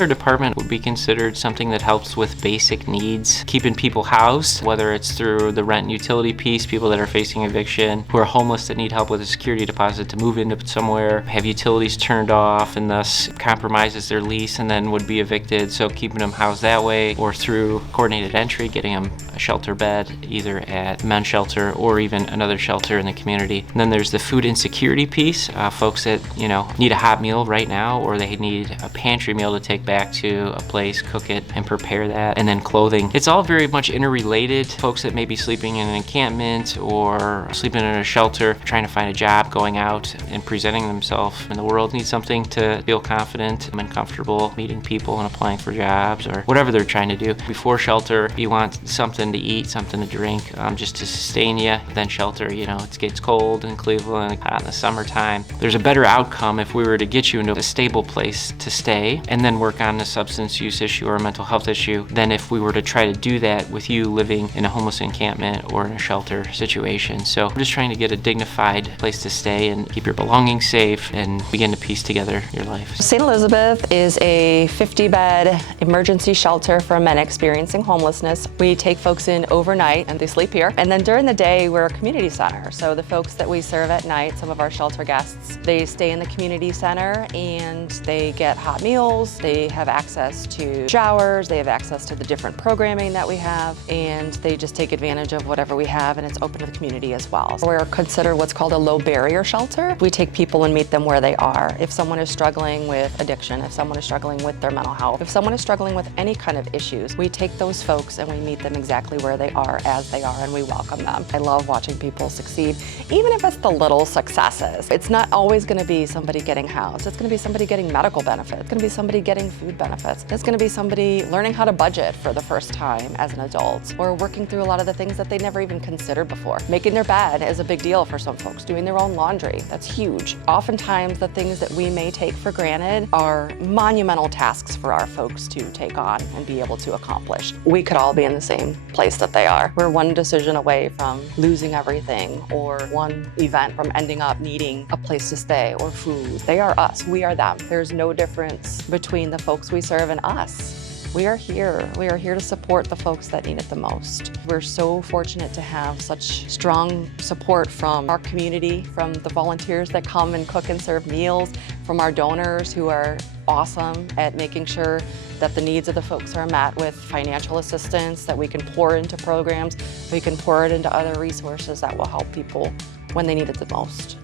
Our department would be considered something that helps with basic needs, keeping people housed, whether it's through the rent and utility piece, people that are facing eviction, who are homeless that need help with a security deposit to move into somewhere, have utilities turned off and thus compromises their lease and then would be evicted, so keeping them housed that way, or through coordinated entry, getting them a shelter bed, either at men's shelter or even another shelter in the community. And then there's the food insecurity piece, folks that need a hot meal right now, or they need a pantry meal to take back to a place, cook it and prepare that. And then clothing. It's all very much interrelated. Folks that may be sleeping in an encampment or sleeping in a shelter, trying to find a job, going out and presenting themselves in the world, need something to feel confident and comfortable meeting people and applying for jobs or whatever they're trying to do. Before shelter, you want something to eat, something to drink, just to sustain you. Then shelter, it gets cold in Cleveland, hot in the summertime. There's a better outcome if we were to get you into a stable place to stay and then work on a substance use issue or a mental health issue than if we were to try to do that with you living in a homeless encampment or in a shelter situation. So we're just trying to get a dignified place to stay and keep your belongings safe and begin to piece together your life. St. Elizabeth is a 50-bed emergency shelter for men experiencing homelessness. We take folks in overnight and they sleep here. And then during the day, we're a community center. So the folks that we serve at night, some of our shelter guests, they stay in the community center and they get hot meals, they have access to showers, they have access to the different programming that we have, and they just take advantage of whatever we have, and it's open to the community as well. We're considered what's called a low barrier shelter. We take people and meet them where they are. If someone is struggling with addiction, if someone is struggling with their mental health, if someone is struggling with any kind of issues, we take those folks and we meet them exactly where they are, as they are, and we welcome them. I love watching people succeed, even if it's the little successes. It's not always going to be somebody getting housed. It's going to be somebody getting medical benefits. It's going to be somebody getting food benefits. It's going to be somebody learning how to budget for the first time as an adult, or working through a lot of the things that they never even considered before. Making their bed is a big deal for some folks. Doing their own laundry, that's huge. Oftentimes, the things that we may take for granted are monumental tasks for our folks to take on and be able to accomplish. We could all be in the same place that they are. We're one decision away from losing everything, or one event from ending up needing a place to stay or food. They are us, we are them. There's no difference between the folks we serve and us. We are here. We are here to support the folks that need it the most. We're so fortunate to have such strong support from our community, from the volunteers that come and cook and serve meals, from our donors who are awesome at making sure that the needs of the folks are met with financial assistance, that we can pour into programs, we can pour it into other resources that will help people when they need it the most.